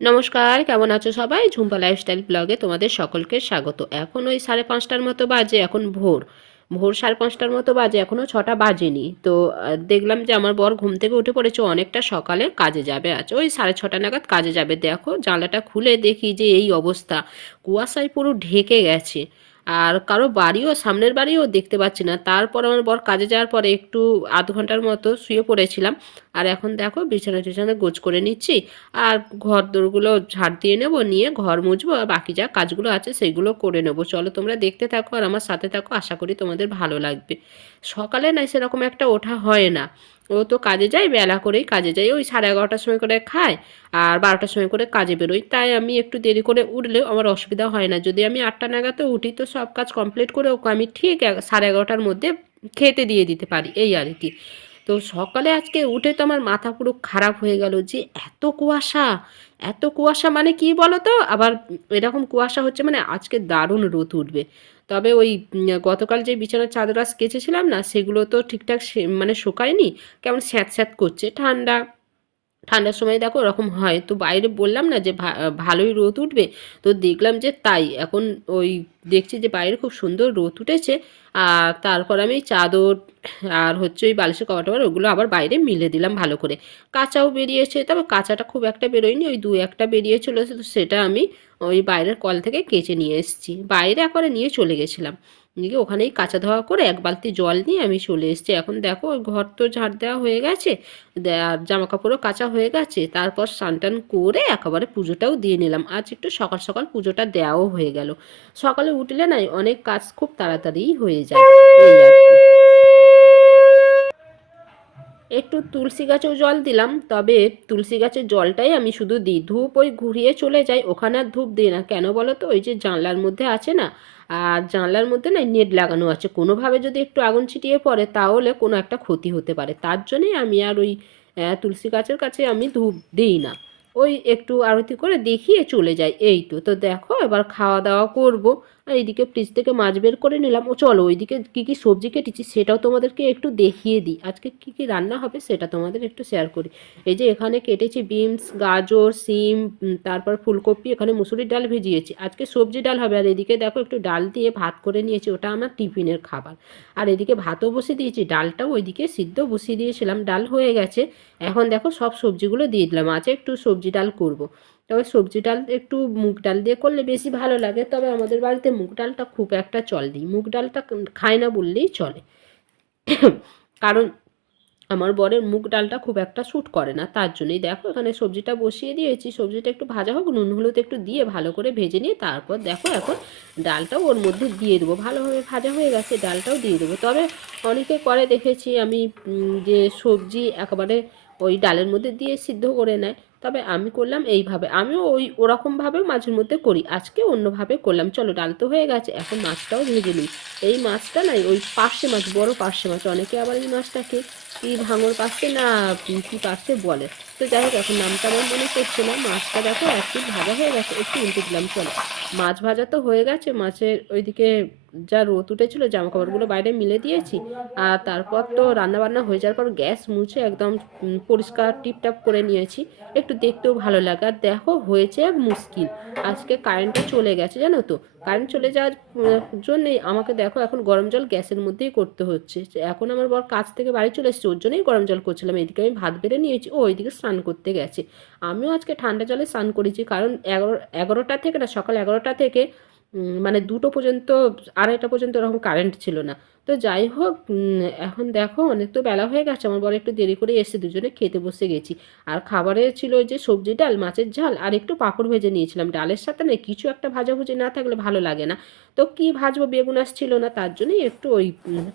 নমস্কার, কেমন আছো সবাই? ঝুম্পা লাইফস্টাইল ব্লগে তোমাদের সকলকে স্বাগত। এখন ওই 5:30টার মতো বাজে, এখন ভোর ভোর 5:30টার মতো বাজে, এখনও 6টা বাজেনি। তো দেখলাম যে আমার বর ঘুম থেকে উঠে পড়েছে, অনেকটা সকালে কাজে যাবে, আজ ওই 6:30 নাগাদ কাজে যাবে। দেখো জানলাটা খুলে দেখি যে এই অবস্থা, কুয়াশায় পুরো ঢেকে গেছে। আর কারো বাড়িও, সামনের বাড়িও দেখতে পাচ্ছি না। তারপর আমার বর কাজে যাওয়ার পরে একটু আধ ঘন্টার মতো শুয়ে পড়েছিলাম। আর এখন দেখো বিছানা টিছানা গোছ করে নিচ্ছি। আর ঘর দোরগুলো ঝাড় দিয়ে নেবো, নিয়ে ঘর মুছবো, আর বাকি যা কাজগুলো আছে সেগুলো করে নেবো। চলো তোমরা দেখতে থাকো আর আমার সাথে থাকো, আশা করি তোমাদের ভালো লাগবে। সকালে না সেরকম একটা ওঠা হয় না। ও তো কাজে যায়, বেলা করেই কাজে যায়, ওই 11:30টার সময় করে খায় আর 12টার সময় করে কাজে বেরোই। তাই আমি একটু দেরি করে উঠলেও আমার অসুবিধা হয় না। যদি আমি 8টা নাগাদও উঠি তো সব কাজ কমপ্লিট করে ওকে আমি ঠিক 11:30টার মধ্যে খেতে দিয়ে দিতে পারি, এই আর কি। তো সকালে আজকে উঠে তো আমার মাথা পুরো খারাপ হয়ে গেল যে এত কুয়াশা, এত কুয়াশা মানে কি বলো তো? আবার এরকম কুয়াশা হচ্ছে মানে আজকে দারুণ রোদ উঠবে। তবে ওই গতকাল যে বিছানার চাদর আজ কেচেছিলাম না, সেগুলো তো ঠিকঠাক মানে শুকায়নি, কেমন স্যাঁত স্যাঁত করছে। ঠান্ডা ঠান্ডার সময় দেখো ওরকম হয়। তো বাইরে বললাম না যে ভালোই রোদ উঠবে, তো দেখলাম যে তাই। এখন ওই দেখছি যে বাইরে খুব সুন্দর রোদ উঠেছে। আর তারপর আমি চাদর আর হচ্ছে ওই বালিশের কভার টভার ওগুলো আবার বাইরে মিলে দিলাম ভালো করে। কাঁচাও বেরিয়েছে, তবে কাঁচাটা খুব একটা বেরোয়নি, ওই দু একটা বেরিয়েছিল, তো সেটা আমি ওই বাইরের কল থেকে কেচে নিয়ে এসেছি, বাইরে একবারে নিয়ে চলে গেছিলাম। নিয়ে ওখানেই কাঁচা ধোয়া করে এক বালতি জল নিয়ে আমি চলে এসেছি। এখন দেখো ওই ঘর তো ঝাড় দেওয়া হয়ে গেছে, আর জামা কাপড়ও কাচা হয়ে গেছে। তারপর স্নান টান করে একেবারে পুজোটাও দিয়ে নিলাম। আজ একটু সকাল সকাল পুজোটা দেওয়াও হয়ে গেল। সকালে উঠলে না অনেক কাজ খুব তাড়াতাড়িই হয়ে যায়, এই আর কি। একটু তুলসী গাছেও জল দিলাম, তবে তুলসী গাছের জলটাই আমি শুধু দিই, ধূপ ওই ঘুরিয়ে চলে যাই, ওখানে আর ধূপ দিই না। কেন বলো তো? ওই যে জানলার মধ্যে আছে না, আর জানলার মধ্যে না নেট লাগানো আছে, কোনোভাবে যদি একটু আগুন ছিটিয়ে পড়ে তাহলে কোনো একটা ক্ষতি হতে পারে। তার জন্যই আমি আর ওই তুলসী গাছের কাছে আমি ধূপ দিই না। ওই একটু আরতি করে দেখিয়ে চলে যাই, এই তো। তো দেখো এবার খাওয়া দাওয়া করব। আর এইদিকে ফ্রিজ থেকে মাছ বের করে নিলাম। ও চলো ওইদিকে কী কী সবজি কেটেছি সেটাও তোমাদেরকে একটু দেখিয়ে দিই, আজকে কী কী রান্না হবে সেটা তোমাদের একটু শেয়ার করি। এই যে এখানে কেটেছি বিনস, গাজর, সিম, তারপর ফুলকপি, এখানে মুসুরির ডাল ভিজিয়েছি, আজকে সবজি ডাল হবে। আর এদিকে দেখো একটু ডাল দিয়ে ভাত করে নিয়েছি, ওটা আমার টিফিনের খাবার। আর এদিকে ভাতও বসিয়ে দিয়েছি, ডালটাও ওইদিকে সিদ্ধ বসিয়ে দিয়েছিলাম, ডাল হয়ে গেছে। এখন দেখো সব সবজিগুলো দিয়ে দিলাম, আজ একটু সবজি ডাল করব। তবে সবজি ডাল একটু মুগ ডাল দিয়ে করলে বেশি ভালো লাগে, তবে আমাদের বাড়িতে মুগ ডালটা খুব একটা চলেনি, মুগ ডালটা খায় না বললেই চলে। কারণ আমার বরের মুগ ডালটা খুব একটা স্যুট করে না, তার জন্যই দেখো এখানে সবজিটা বসিয়ে দিয়েছি। সবজিটা একটু ভাজা হোক, নুন হলুদ একটু দিয়ে ভালো করে ভেজে নিয়ে তারপর দেখো এখন ডালটাও ওর মধ্যে দিয়ে দেবো। ভালোভাবে ভাজা হয়ে গেছে, ডালটাও দিয়ে দেবো। তবে অনেকে করে দেখেছি আমি, যে সবজি একেবারে ওই ডালের মধ্যে দিয়ে সিদ্ধ করে নেয়, তবে আমি করলাম এইভাবে। আমিও ওই ওরকমভাবে মাঝের মধ্যে করি, আজকে অন্যভাবে করলাম। চলো ডাল তো হয়ে গেছে, এখন মাছটাও ভেজে নিই। এই মাছটা নাই ওই পার্শে মাছ, বড় পার্শে মাছ, অনেকে আবার এই মাছটাকে কি ভাঙর পাচ্ছে না কি পাচ্ছে বলে। তো যাই হোক এখন নামটা আমার মনে পড়ছে না। মাছটা দেখো এক পিঠ ভাজা হয়ে গেছে, একটু উল্টে দিলাম। চলো মাছ ভাজা তো হয়ে গেছে, মাছের ওইদিকে যা রোদ উঠেছিল জামা কাপড়গুলো বাইরে মিলে দিয়েছি। আর তারপর তো রান্না বান্না হয়ে যাওয়ার পর গ্যাস মুছে একদম পরিষ্কার টিপটাপ করে নিয়েছি, একটু দেখতেও ভালো লাগে। আর দেখো হয়েছে এক মুশকিল, আজকে কারেন্টটা চলে গেছে জানো তো। কারেন্ট চলে যাওয়ার জন্যেই আমাকে দেখো এখন গরম জল গ্যাসের মধ্যেই করতে হচ্ছে। এখন আমার বর কাজ থেকে বাড়ি চলে এসেছে, ওর জন্যই গরম জল করছিলাম। এদিকে আমি ভাত বেড়ে নিয়েছি, ও ওইদিকে স্নান করতে গেছে। আমিও আজকে ঠান্ডা জলে স্নান করেছি, কারণ এগারোটা থেকে না, সকাল 11টা থেকে মানে 2টো পর্যন্ত, 2:30 পর্যন্ত ওরকম কারেন্ট ছিল না। তো যাই হোক, এখন দেখো অনেক তো বেলা হয়ে গেছে, আমার বর একটু দেরি করে এসে দুজনে খেতে বসে গেছি। আর খাবারে ছিল ওই যে সবজি ডাল, মাছের ঝাল, আর একটু পাঁপড় ভেজে নিয়েছিলাম। ডালের সাথে না কিছু একটা ভাজাভুজি না থাকলে ভালো লাগে না। তো কি ভাজবো, বেগুন আসছিল না, তার জন্যই একটু ওই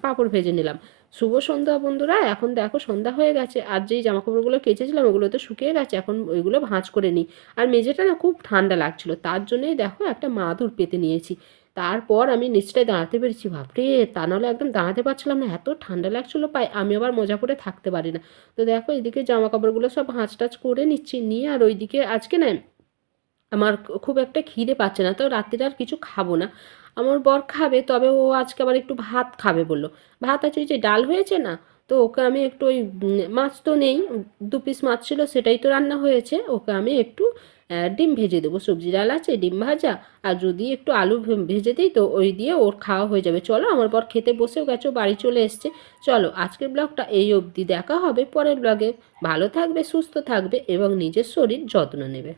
পাঁপড় ভেজে নিলাম। শুভ সন্ধ্যা বন্ধুরা, এখন দেখো সন্ধ্যা হয়ে গেছে, আর যেই জামাকাপড়গুলো কেচেছিলাম ওগুলো তো শুকিয়ে গেছে, এখন ওইগুলো ভাঁজ করে নিই। আর মেঝেটা না খুব ঠান্ডা লাগছিল, তার জন্যই দেখো একটা মাদুর পেতে নিয়েছি। তারপর আমি নিচটায় দাঁড়াতে পেরেছি, বাপরে, তা নাহলে একদম দাঁড়াতে পারছিলাম না, এত ঠান্ডা লাগছিলো পায়ে, আমি আবার মোজা পরে থাকতে পারি না। তো দেখো এদিকে জামা কাপড়গুলো সব ভাঁজ টাজ করে নিচ্ছি, নিয়ে আর ওইদিকে আজকে না আমার খুব একটা খিদে পাচ্ছে না, তো রাত্রিরে আর কিছু খাবো না। আমার বর খাবে, তবে ও আজকে আবার একটু ভাত খাবে বললো। ভাত আছে, ওই যে ডাল হয়েছে না, তো ওকে আমি একটু ওই মাছ তো নেই, 2 পিস মাছ ছিল সেটাই তো রান্না হয়েছে, ওকে আমি একটু ডিম ভেজে দেবো, সবজি ডাল আছে, ডিম ভাজা, আর যদি একটু আলু ভেজে দিই তো ওই দিয়ে ওর খাওয়া হয়ে যাবে। চলো, আমার বর খেতে বসেও গেছে, ও বাড়ি চলে এসছে। চলো, আজকের ব্লগটা এই অবধি, দেখা হবে পরের ব্লগে। ভালো থাকবে, সুস্থ থাকবে এবং নিজের শরীর যত্ন নেবে।